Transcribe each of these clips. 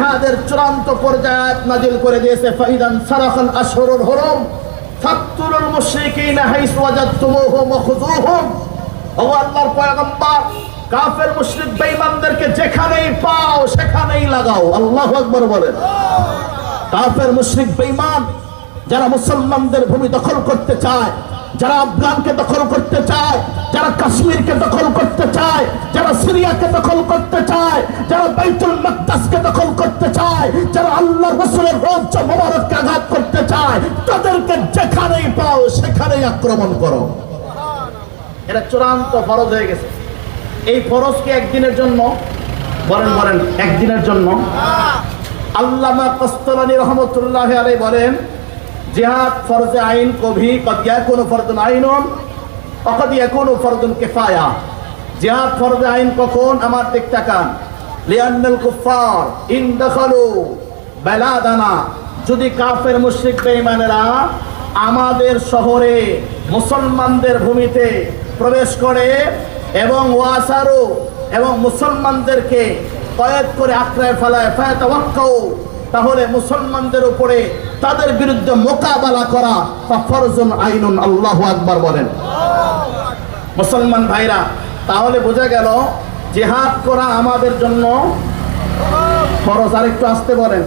জিহাদের চূড়ান্ত পর্যায়ে নাজিল করে দিয়েছে, ফাইদান সারাখাল আশহুরুল হুরুম ফাকতুলুল মুশরিকিনা হাইসু ওয়াজাদতুমুহুম ওয়াখুযুহুম। ও আল্লাহর পয়গম্বর, কাফের মুশরিক বেঈমানদেরকে যেখানেই পাও সেখানেই লাগাও। আল্লাহু আকবার বলেন। কাফের মুশরিক বেঈমান যারা মুসলমানদের ভূমি দখল করতে চায়, যারা আফগানকে দখল করতে চায়, যারা কাশ্মীরকে দখল করতে চায়, যারা সিরিয়াকে দখল করতে চায়, যারা বাইতুল মাকদাসকে দখল করতে চায়, যারা আল্লাহর রাসূলের রওজা মোবারককে আঘাত করতে চায়, তাদেরকে যেখানেই পাও সেখানেই আক্রমণ করো। এটা চূড়ান্ত ফরজ হয়ে গেছে। এই ফরজ কি একদিনের জন্য? বলেন বলেন, একদিনের জন্য? আল্লামা কাসতালানী রহমাতুল্লাহি আলাইহি বলেন, জিহাদ ফরজে আইন কভি কদ ইয়াকুনু ফরদুন আইনুন ওয়া কদ ইয়াকুনু ফরদুন কিফায়া। জিহাদ ফরজে আইন কখন? আমার দিক তাকান। লিআন্নাল কুফার ইন দাখালু বালাদানা, যদি কাফের মুশরিক বেঈমানেরা আমাদের শহরে মুসলমানদের ভূমিতে প্রবেশ করে এবং ওয়াসারু এবং মুসলমানদেরকে কয়েদ করে আক্রয় ফেলায়, ফায়াতাওয়াক্কাউ, তাহলে মুসলমানদের উপরে তাদের বিরুদ্ধে মোকাবেলা করা ফরজুন আইনুন। আল্লাহু আকবার বলেন। মুসলমান ভাইরা, তাহলে বোঝা গেল জিহাদ করা আমাদের জন্য ফরজ। আর একটু আসতে বলেন।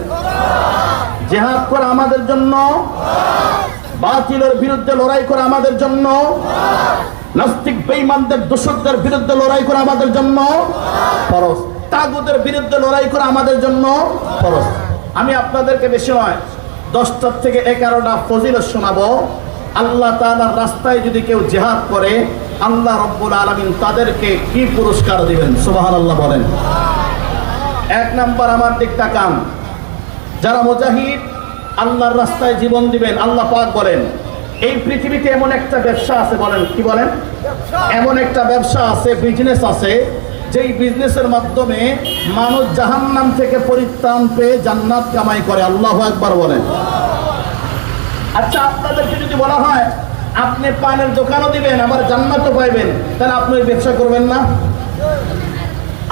জিহাদ করা আমাদের জন্য, বাতিলের বিরুদ্ধে লড়াই করা আমাদের জন্য, নাস্তিক বেঈমানদের দোষকদের বিরুদ্ধে লড়াই করা আমাদের জন্য ফরজ, তাগুতের বিরুদ্ধে লড়াই করা আমাদের জন্য ফরজ। আমি আপনাদেরকে বেশি নয় 10টা থেকে 11টা ফজিলত শোনাবো। আল্লাহ তাআলার রাস্তায় যদি কেউ জিহাদ করে, আল্লাহ রাব্বুল আলামিন তাদেরকে কি পুরস্কার দিবেন? সুবহানাল্লাহ বলেন। 1 নাম্বার, আমার দিক তাকান, যারা মুজাহিদ আল্লাহর রাস্তায় জীবন দিবেন, আল্লাহ পাক বলেন এই পৃথিবীতে এমন একটা ব্যবসা আছে, বলেন কি বলেন? এমন একটা ব্যবসা আছে, বিজনেস আছে, যেই বিজনেসের মাধ্যমে মানুষ জাহান্নাম থেকে পরিত্রাণ পেয়ে জান্নাত কামাই করে। আল্লাহু আকবার বলেন। আচ্ছা, আপনাদেরকে যদি বলা হয় আপনি পানের দোকানও দিবেন আবার জান্নাতও পাইবেন, তাহলে আপনি ওই ব্যবসা করবেন না?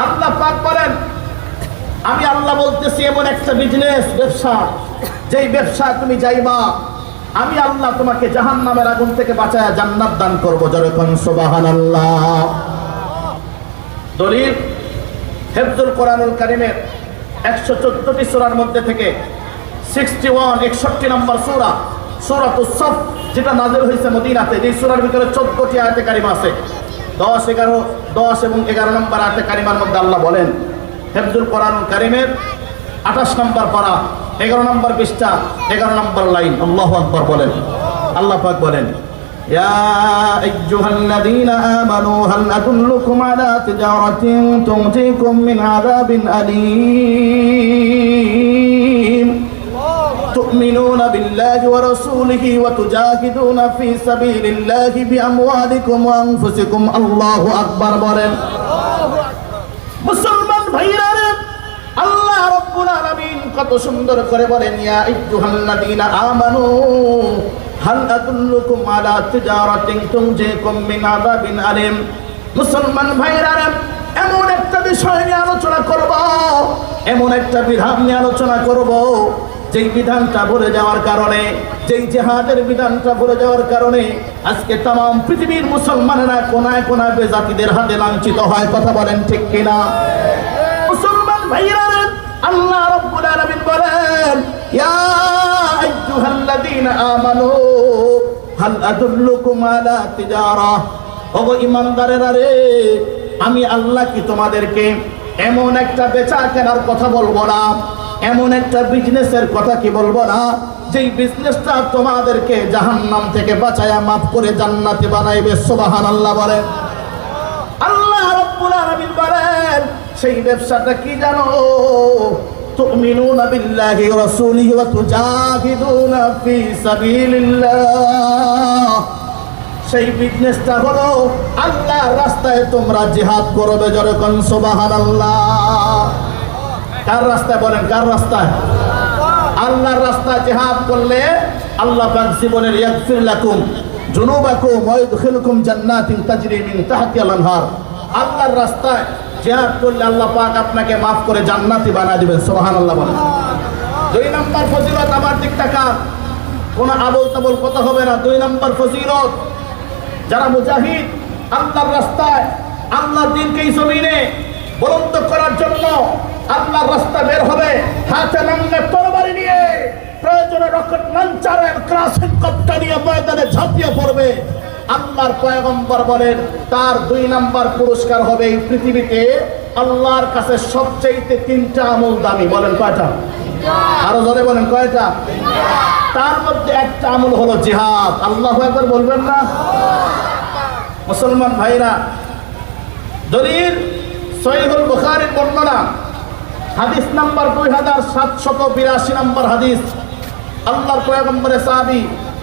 আল্লাহ পাক বলেন, আমি আল্লাহ বলতেছি এমন একটা বিজনেস, ব্যবসা, যেই ব্যবসা তুমি যাইবা, আমি আল্লাহ তোমাকে জাহান্নামের আগুন থেকে বাঁচায়া জান্নাত দান করবো। যেরকম সুবহানাল্লাহ। দলিল হিফজুল কোরআনুল কারীমের 114টি সূরার মধ্যে থেকে 61 নম্বর সূরা, সূরাতুস সাফ, যেটা নাযিল হয়েছে মদিনাতে। এই সূরার ভিতরে 14টি আয়াতে কারিমা আছে। 10 এবং 11 নম্বর আয়াতে কারিমার মধ্যে আল্লাহ বলেন, হিফজুল কোরআনুল কারীমের 28 নম্বর পারা, 11 নম্বর পৃষ্ঠা, 11 নম্বর লাইন। আল্লাহু আকবার বলেন। আল্লাহ পাক বলেন, ইয়া আইয়ুহাল্লাযীনা আমানু হাল আদুল্লুকুম আলা তিজারাতিন তুনজিকুম মিন আযাবিন আলীম তু'মিনুনা বিল্লাহি ওয়া রাসূলিহি ওয়া তুজাহিদুনা ফি সাবিলিল্লাহি বিআমওয়ালিকুম ওয়া আনফুসিকুম। আল্লাহু আকবার বলেন। মুসলমান ভাইরা, আল্লাহ রাব্বুল আলামিন কত সুন্দর করে বলেন, ইয়া আইয়ুহাল্লাযীনা আমানু হাল আদুল্লুকুম আলা তিজারাতিন তুনজিকুম মিন আযাবিন আলীম। মুসলমান ভাইরা, এমন একটা বিষয় নিয়ে আলোচনা করব, এমন একটা বিধান নিয়ে আলোচনা করব, যেই বিধানটা ভুলে যাওয়ার কারণে, যেই জিহাদের বিধানটা ভুলে যাওয়ার কারণে আজকে তাম পৃথিবীর মুসলমানেরা কোনায় কোনায় বেজাতিদের হাতে লাঞ্ছিত হয়। কথা বলেন ঠিক কিনা? মুসলমান ভাইরা, আল্লাহ রাব্বুল আলামিন বলেন, ইয়া আইয়ুহাল্লাযীনা আমানু হাল আদুল্লুকুম আলা তিজারা। ওগো ঈমানদারেরা রে, আমি আল্লাহ কি তোমাদেরকে এমন একটা বেচা কেনার কথা বলবো না, এমন একটা বিজনেসের কথা কি বলবো না, যেই বিজনেসটা তোমাদেরকে জাহান্নাম থেকে বাঁচায়া মাফ করে জান্নাতে বানাইবে? সুবহানাল্লাহ বলেন। আল্লাহ রাব্বুল আলামিন বলেন, সেই ব্যবসাটা কি জানো? তু'মিনুনা বিল্লাহি ওয়া রাসূলিহি ওয়া তুজাহিদুনা ফি সাবিলিল্লাহ। সেই বিজনেসটা হলো আল্লাহর রাস্তায় তোমরা জিহাদ করবে। যেরকম সুবহানাল্লাহ। কার রাস্তায় বলেন? কার রাস্তায়? আল্লাহর রাস্তায় জিহাদ করলে আল্লাহ পাক জীবনের ইয়াগফির লাকুম যুনুবাকুম ওয়া ইদখিলুকুম জান্নাতিন তাজরি মিন তাহতিহাল আনহার। আল্লাহর রাস্তায় জিহাদ করলে আল্লাহ পাক আপনাকে মাফ করে জান্নাতি বানিয়ে দিবেন। সুবহানাল্লাহ বলেন। 2 নম্বর ফজিলত, আমার দিক তাকান, কোন আবল তাবল কথা হবে না। 2 নম্বর ফজিলত, যারা মুজাহিদ আল্লাহর রাস্তায় আল্লাহর দ্বীনকে এই জমিনে বুলন্দ করার জন্য আল্লাহর রাস্তা বের হবে, হাতে নাঙ্গে তরবারি নিয়ে, প্রয়োজনে রকেট লঞ্চারের ক্রাসিং কপ্টার নিয়ে ময়দানে ঝাঁপিয়ে পড়বে, আল্লাহর পয়গম্বর বলেন তার 2 নম্বর পুরস্কার হবে এই পৃথিবীতে আল্লাহর কাছে সবচেয়ে 3টা আমল দামি। বলেন কয়টা? আরো জোরে বলেন কয়টা? তার মধ্যে একটা আমল হলো জিহাদ। আল্লাহু আকবার বলবেন না? মুসলমান ভাইরা, দলিল সহিহুল বুখারীর বর্ণনা, হাদিস নাম্বার 2782 নম্বর হাদিস। আল্লাহর পয়গম্বরের সাহাবী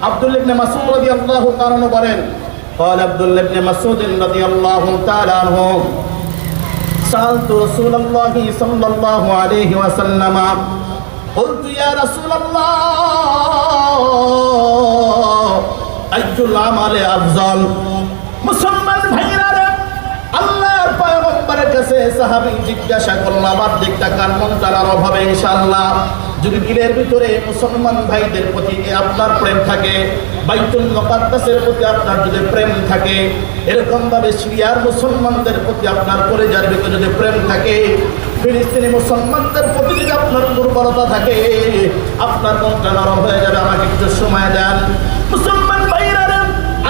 আব্দুল্লাহ ইবনে মাসউদ রাদিয়াল্লাহু তাআলা আনহু বলেন, قال عبد الله بن مسعود رضي الله تعالى عنه سألت رسول الله صلى الله عليه وسلم قلت يا رسول الله أي العمل أفضل। মুসলমান ভাইরা, আল্লাহর পয়গম্বরের কাছে সাহাবী জিজ্ঞাসা করল, আমার দিকটা কার মনটা নরম হবে ইনশাআল্লাহ। যদি দিলের ভিতরে মুসলমান ভাইদের প্রতি আপনার প্রেম থাকে, বাইতুল মুকাদ্দাসের প্রতি আপনার যদি প্রেম থাকে, এরকম ভাবে সিরিয়ার মুসলমানদের প্রতি আপনার কলিজার ভিতরে যদি প্রেম থাকে, ফিলিস্তিনি মুসলমানদের প্রতি যদি আপনার দুর্বলতা থাকে, আপনার মনটা নরম হয়ে যাবে। আমাকে কিছু সময় দেন। মুসলমান ভাইরা,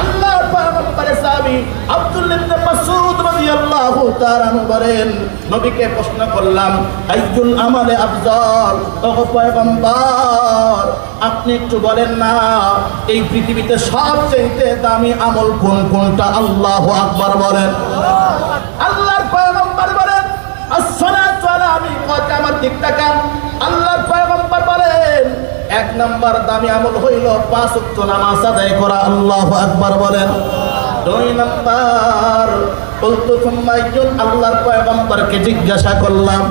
আল্লাহর পয়গম্বরের সাহাবী আব্দুল্লাহ ইবনে মাসউদ রাদিয়াল্লাহু তাআলা আনহু বলেন, নবীকে প্রশ্ন করলাম, আইয়ুল আমালে আফজাল, ওগো পয়গম্বর আপনি একটু বলেন না এই পৃথিবীতে সবচেয়ে দামি আমল কোনটা? আল্লাহু আকবার বলেন। আল্লাহর পয়গম্বর বলেন, as-salatu ala miqati, আমার দিক তাকান। আল্লাহর পয়গম্বর বলেন 1 নম্বর দামি আমল হইল 5 ওয়াক্ত নামাজ আদায় করা। আল্লাহু আকবার বলেন। 2 নম্বর, বলতো সুম্মাইয়ুল, আল্লাহর পয়গম্বরকে জিজ্ঞাসা করলাম,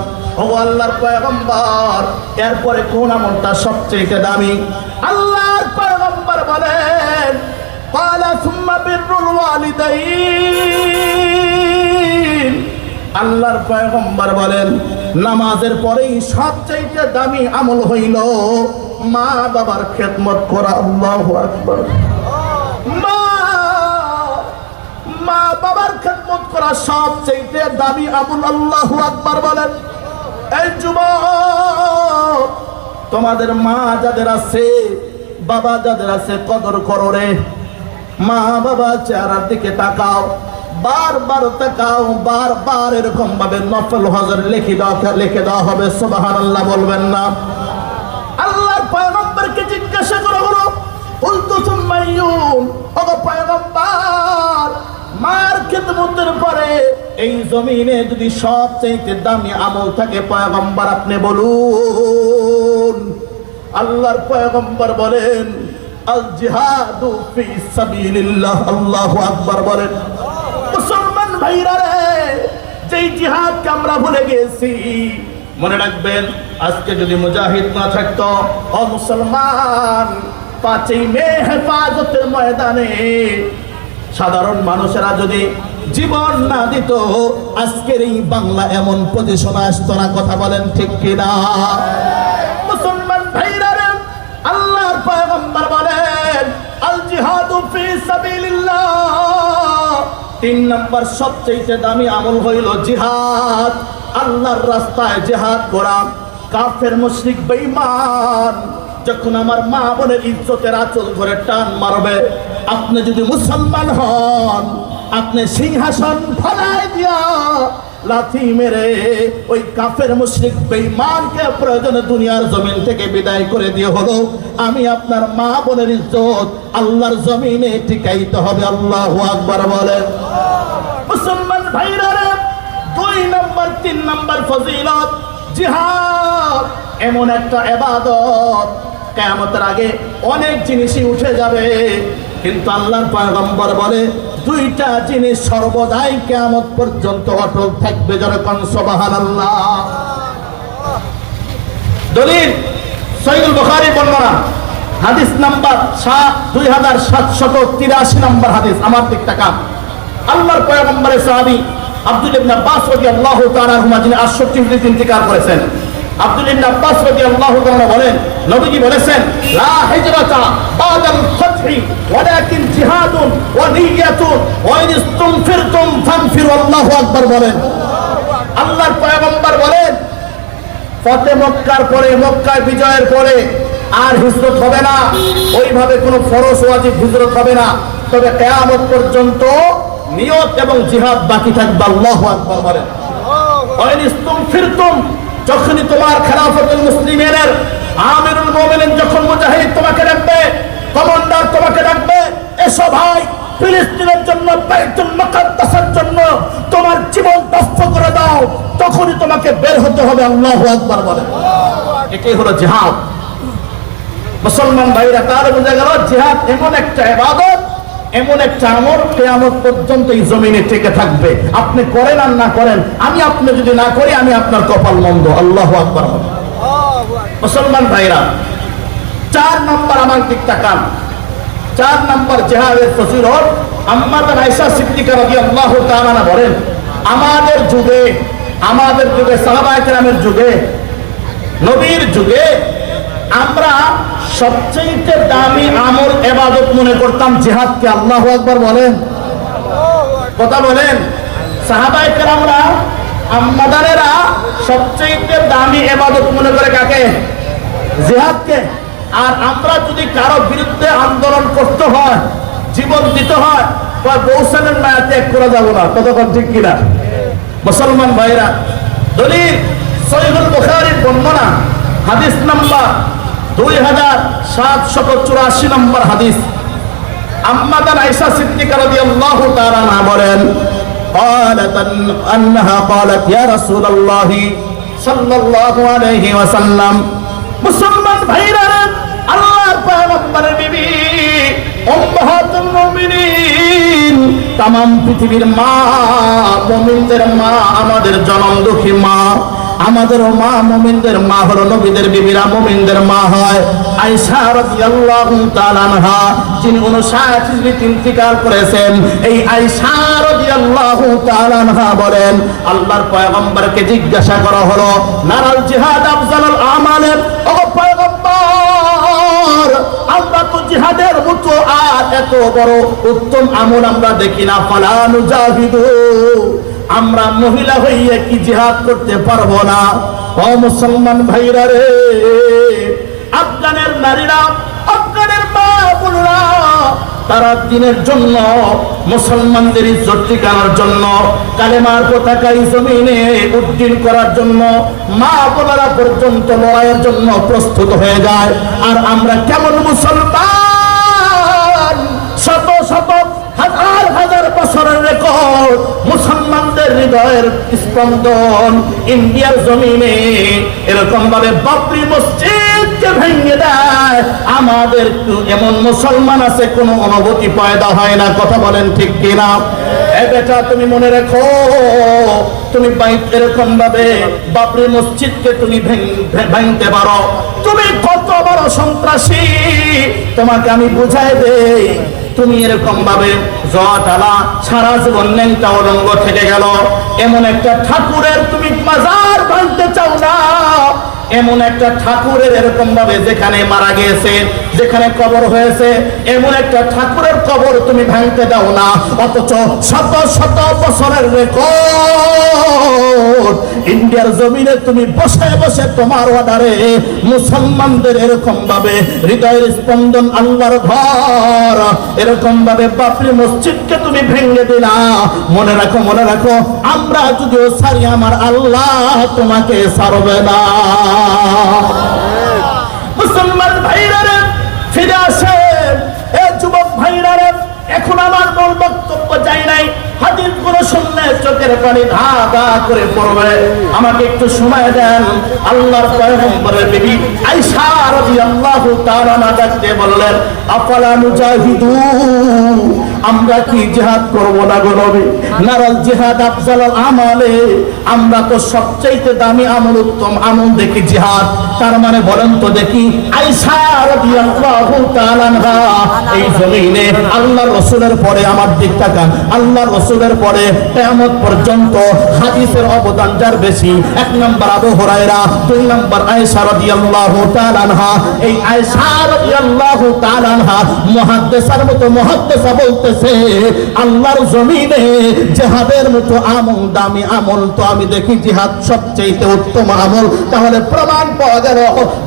ও আল্লাহর পয়গম্বর এরপরে কোন আমলটা সবচেয়ে দামি? আল্লাহর পয়গম্বর বলেন, ক্বালা সুম্মা বিররুল ওয়ালিদাইন। আল্লাহর পয়গম্বর বলেন নামাজের পরেই সবচেয়ে দামি আমল হইল মা বাবার খেদমত করা। আল্লাহু আকবার। মা বাবার খেদমত করা সবচেয়ে দামি আমল। আল্লাহু আকবার বলেন। এই যুবক, তোমাদের মা যাদের আছে, বাবা যাদের আছে, কদর করো রে। মা বাবা চেহারার দিকে তাকাও, বারবার তাকাও, বারবার এরকম ভাবে নফল হজর লিখে দেওয়া হবে। সুবহানাল্লাহ বলবেন না? আল্লাহর পয়গম্বরকে জিজ্ঞাসা করা হলো, বলতো সুম্মাইয়ুন, ওগো পয়গম্বর মার খেদমতের পরে এই জমিনে যদি সবচেয়ে দামি আমল থাকে পয়গম্বর আপনি বলুন। আল্লাহর পয়গম্বর বলেন, আল জিহাদু ফি সাবিলিল্লাহ। আল্লাহু আকবার বলেন। মুসলমান ভাইরা রে, যেই জিহাদকে আমরা ভুলে গেছি, মনে রাখবেন আজকে যদি মুজাহিদ না থাকতো, ও মুসলমান, 5ই মে হেফাজতের ময়দানে সাধারণ মানুষেরা যদি জীবন না দিত, আজকের এই বাংলা এমন পজিশনে আসতো না। কথা বলেন ঠিক কিনা? মুসলমান ভাইরা রে, আল্লাহর পয়গম্বর বলেন, আল জিহাদু ফি সাবিলিল্লাহ। 3 নম্বর সবচেয়ে দামি আমল হইল জিহাদ। আল্লাহর রাস্তায় জিহাদ করা। কাফের মুশরিক বেঈমান যখন আমার মা বোনের ইজ্জতের আঁচল ধরে টান মারবে, আপনি যদি মুসলমান হন, আপনি সিংহাসন ফলাই দিয়া লাথি মেরে ওই কাফের মুশরিক বেঈমানকে প্রয়োজনে দুনিয়ার জমিন থেকে বিদায় করে দিয়ে হলো আমি আপনার মা বোনের ইজ্জত আল্লাহর জমিনে টিকাইতে হবে। আল্লাহু আকবার বলেন। মুসলমান ভাইরা রে, 2 নম্বর 3 নম্বর ফজিলত জিহাদ এমন একটা ইবাদত, কিয়ামতের আগে অনেক জিনিসই উঠে যাবে, কিন্তু আল্লাহর পয়গম্বর বলে 2টা জিনিস সর্বদাই কিয়ামত পর্যন্ত অটল থাকবে। যেরকম সুবহানাল্লাহ। দলিল সহিহুল বুখারী বর্ণনা, হাদিস নাম্বার 2783 নম্বর হাদিস। আমার দিক তাকান। আল্লাহর পয়গম্বরের সাহাবী আব্দুল্লাহ ইবনে আব্বাস রাদিয়াল্লাহু তাআলা আনহুমা যিনি 68 হিজরিতে ইন্তিকাল করেছেন, আব্দুল্লাহ ইবনে আব্বাস রাদিয়াল্লাহু তাআলা বলেন, নবীজি বলেছেন, লা হিজরাতা বাদাল ফাতহি ওয়ালাকিন জিহাদুন ওয়া নিয়াতুন ওয়া ইন ইসতাগফিরতুম ফাগফিরু। আল্লাহু আকবার বলেন। আল্লাহর পয়গম্বর বলেন, ফতে মক্কার পরে, মক্কায় বিজয়ের পরে আর হিজরত হবে না, ওইভাবে কোনো ফরজ ওয়াজিব হিজরত হবে না, তবে কিয়ামত পর্যন্ত নিয়ত এবং জিহাদ বাকি থাকবে। আল্লাহু আকবার বলেন। ওয়া ইন ইসতাগফিরতুম, যখনই তোমার খেলাফতুল মুসলিমিনের আমিরুল মুমিনিন যখন মুজাহিদ তোমাকে ডাকবে, কমান্ডার তোমাকে ডাকবে, এসো ভাই ফিলিস্তিনের জন্য, বাইতুল মুকাদ্দাসের জন্য তোমার জীবন দফ করে দাও, তখনই তোমাকে বের হতে হবে। আল্লাহু আকবার বলেন। এটাই হলো জিহাদ। মুসলমান ভাইরা, তার বোঝা গেল জিহাদ এমন একটা ইবাদত, এমন একটা আমল, কিয়ামত পর্যন্ত এই জমিনে টিকে থাকবে। আপনি করেন আর না করেন, আমি আপনি যদি না করি, আমি আপনার কপাল মন্দ। আল্লাহু আকবার বলেন। মুসলমান ভাইরা, 4 নম্বর আমার দিক তাকান। 4 নম্বর জিহাদের ফজিলত। আম্মা আয়েশা সিদ্দিকা রাদিয়াল্লাহু তাআলা বলেন, আমাদের যুগে সাহাবায়ে কেরামের যুগে, নবীর যুগে আমরা সবচেয়ে দামি আমল ইবাদত মনে করতাম জিহাদকে। আল্লাহু আকবার বলেন। কথা বলেন। সাহাবায়ে কেরামরা, আম্মাদানেরা সবচেয়ে দামি ইবাদত মনে করে কাকে? জিহাদকে। আর আমরা যদি কারো বিরুদ্ধে আন্দোলন করতে হয়, জীবন দিতে হয়, বৌসানের মায়া ত্যাগ করে যাবো না। কতক্ষণ ঠিক কিনা? মুসলমান ভাইরা, দলিল সহিহুল বুখারীর বর্ণনা, হাদিস নাম্বার 2784 নম্বর হাদিস। আম্মা আয়েশা সিদ্দিকা রাদিয়াল্লাহু তাআলা আনহা বলেন, قالت أنها قالت يا رسول الله صلى الله عليه وسلم। মুসলমান ভাইরা, আল্লাহর পয়গম্বরের বিবি উম্মাহাতুল মুমিনিন, तमाम পৃথিবীর মা, মুমিনদের মা, আমাদের জনমদুখী মা, আমাদের মা, মুমিনদের মা হলো নবীদের বিবিরা, মুমিনদের মা হয় আয়েশা রাদিয়াল্লাহু তাআলা আনহা, যিনি 59 হিজরিতে ইন্তিকাল করেছেন। এই আয়েশা রাদিয়াল্লাহু তাআলা আনহা বলেন, আল্লাহর পয়গম্বরকে জিজ্ঞাসা করা হলো, নারাল জিহাদ আফজালুল আমালে, ও পয়গম্বর, আমরা তো জিহাদের মতো আর এত বড় উত্তম আমল আমরা দেখি না, ফালা নুজাহিদু, আমরা মহিলা হইয়া কি জিহাদ করতে পারবো না? ও মুসলমান ভাইরা রে, আফগানের নারীরা, আফগানের মা বোনেরা, তারা দিনের জন্য, মুসলমানদের ইজ্জত টিকানোর জন্য, কালেমার পতাকা এই জমিনে উড্ডীন করার জন্য মা বোনেরা পর্যন্ত লড়াইয়ের জন্য প্রস্তুত হয়ে যায়। আর আমরা কেমন মুসলমান, শত শত হাজার হাজার বছরের রেকর্ড, মুসলমানদের হৃদয়ের স্পন্দন ইন্ডিয়ার জমিনে এরকম ভাবে বাবরি মসজিদকে ভেঙে দেয়। আমাদের এমন মুসলমান আছে, কোনো অনুভূতি পয়দা হয় না। কথা বলেন ঠিক কিনা? এ বেটা, তুমি মনে রেখো, তুমি এরকম ভাবে বাবরি মসজিদকে তুমি ভাঙতে পারো, তুমি কত বড় সন্ত্রাসী। তোমাকে আমি বুঝাই দেই, তুমি এরকম ভাবে জটালা সারা জীবন ন্যাংটা অলঙ্গ থেকে গেল, এমন একটা ঠাকুরের তুমি মাজার ভাঙতে চাও না, এমন একটা ঠাকুরের এরকম ভাবে যেখানে মারা গিয়েছে, যেখানে কবর হয়েছে, এমন একটা ঠাকুরের কবর তুমি ভাঙতে দাও না। অথচ শত শত বছরের রেকর্ড ইন্ডিয়ার জমিনে তুমি বসে বসে তোমার অর্ডারে মুসলমানদের এরকম ভাবে হৃদয়ের স্পন্দন, আল্লাহর ঘর, এরকম ভাবে বাবরি মসজিদকে তুমি ভেঙে দিলা। মনে রাখো, মনে রাখো, আমরা যদিও সারি, আমার আল্লাহ তোমাকে ছাড়বে না। মুসলমান ভাইরা রে, ফিরে আসেন। এ যুবক ভাইরা রে, এখন আমার মূল বক্তব্য যাই নাই, হাদিসগুলো শুনলে চোখের পানি ধা ধা করে পড়বে। আমাকে একটু সময় দেন। আল্লাহর পয়গম্বরের বিবি আয়েশা রাদিয়াল্লাহু তাআলা ডাকতে বললেন, আফালা নুজাহিদু, আমরা কি জিহাদ করব না গো নবী? নারাল জিহাদ আফজালুল আমালে, আমরা তো সবচেয়ে দামি আমল, উত্তম আমল দেখি জিহাদ। তার মানে বলেন তো দেখি, আয়েশা রাদিয়াল্লাহু তাআলা আনহা এই জমিনে আল্লাহর রাসূলের পরে, আমার দিক তাকান, আল্লাহর রাসূলের পরে কিয়ামত পর্যন্ত হাদিসের অবদান যার বেশি, এক নাম্বার আবু হুরায়রা, দুই নাম্বার আয়েশা রাদিয়াল্লাহু তাআলা আনহা। এই আয়েশা রাদিয়াল্লাহু তাআলা আনহা মুহাদ্দিসার মতো মুহাদ্দিসা বলতেছে, আল্লাহর জমিনে জিহাদের মতো আমল, দামি আমল তো আমি দেখি জিহাদ সবচেয়ে উত্তম আমল। তাহলে প্রমাণ পাওয়া গেল,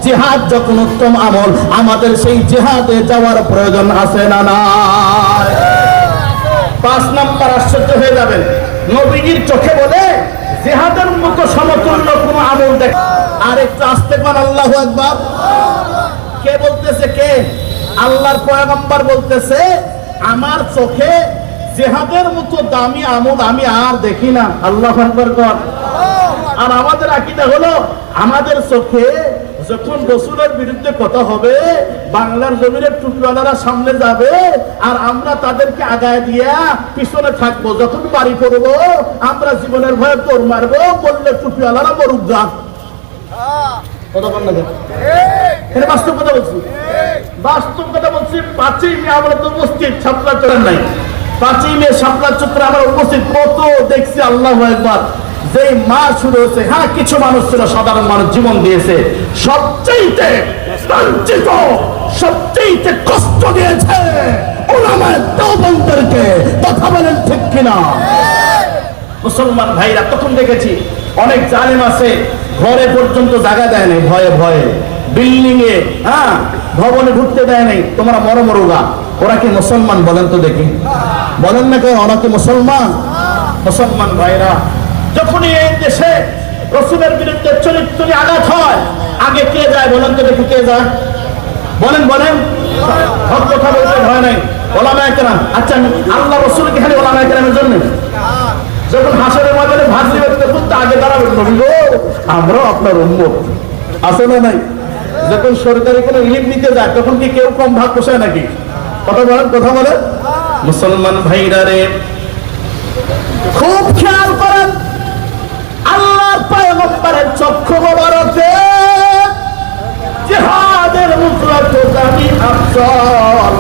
জিহাদ যখন উত্তম আমল, আমাদের সেই জিহাদে যাওয়ার প্রয়োজন আছে না নাই? 5 নাম্বার, আশ্চর্য হয়ে যাবেন, নবীজির চোখে বলে জিহাদের মতো সমতুল্য কোন আমল দেখ। আর একটু আস্তে কোন আল্লাহু আকবার। কে বলতেছে? কে? আল্লাহর পয়গম্বর বলতেছে, আমার চোখে জিহাদের মতো দামি আমল আমি আর দেখি না। আল্লাহু আকবার কর। আর আমাদের আকীদা হলো, আমাদের চোখে যখন রাসূলের বিরুদ্ধে কথা হবে, বাংলার জমিনের টুপিওয়ালারা সামনে যাবে আর আমরা তাদেরকে আগায় দিয়া পিছনে থাকবো, যখন বাড়ি পড়বো আমরা জীবনের ভয়ে তোর মারবো, বললে টুপিওয়ালারা মরুক যা। কথা বল না? এটা বাস্তব কথা বলছি, বাস্তব কথা বলছি। 5ই মে আমরা তো উপস্থিত, শাপলা চত্বর নাই, 5ই মে শাপলা চত্বরে আমরা উপস্থিত, কত দেখছি। আল্লাহু আকবার। যে মার শুরু হয়েছে, হ্যাঁ কিছু মানুষ ছিল, সাধারণ মানুষ জীবন দিয়েছে, সবচেয়ে লাঞ্ছিত, সবচেয়ে কষ্ট দিয়েছে উলামায়ে দেওবন্দদেরকে। কথা বলেন ঠিক কিনা? মুসলমান ভাইরা, তখন দেখেছি অনেক জালেম আছে, ঘরে পর্যন্ত জায়গা দেয় নাই, ভয়ে ভয়ে বিল্ডিং এ, হ্যাঁ ভবনে ঢুকতে দেয় নাই। তোমরা মরমরোগা, ওরা কি মুসলমান? বলেন তো দেখি, বলেন না কেন ওরা কি মুসলমান? মুসলমান ভাইরা, যখনই এই দেশে রাসূলের বিরুদ্ধে চরিত্রে আঘাত হয়, আগে কে যায় বলেন তো দেখি? কে যায়? বলেন বলেন। হক কথা বলতে ভয় নাই, ওলামায়ে কেরাম। আচ্ছা, আল্লাহ রাসূল কি খালি ওলামায়ে কেরামের জন্য? যখন হাসরের ময়দানে ভাত দিবে তখন তো আগে দাঁড়াবেন, নবী গো আমরাও আপনার উম্মত, আছে না নাই? যখন সরকারি কোনো ইলিম নিতে যায় তখন কি কেউ কম ভাগ পোষায় নাকি? কথা বলেন, কথা বলেন। মুসলমান ভাইরা রে, খুব খেয়াল করেন, আল্লাহর পয়গম্বরের চক্ষু মোবারকে জিহাদের মুতলাক দামি আফজল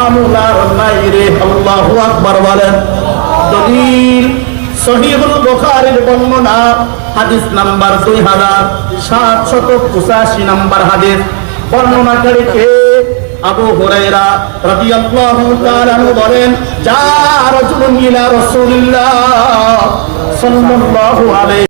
আমুলার নাই রে। আল্লাহু আকবার বলেন। দলিল সহিহুল বুখারীর বর্ণনা, হাদিস নাম্বার 2785 নাম্বার হাদিস। বর্ণনাকারী কে? আবু হুরায়রা রাদিয়াল্লাহু তাআলা আনহু বলেন, যা রাজুলুন ইলা রাসূলিল্লাহ সাল্লাল্লাহু আলাইহি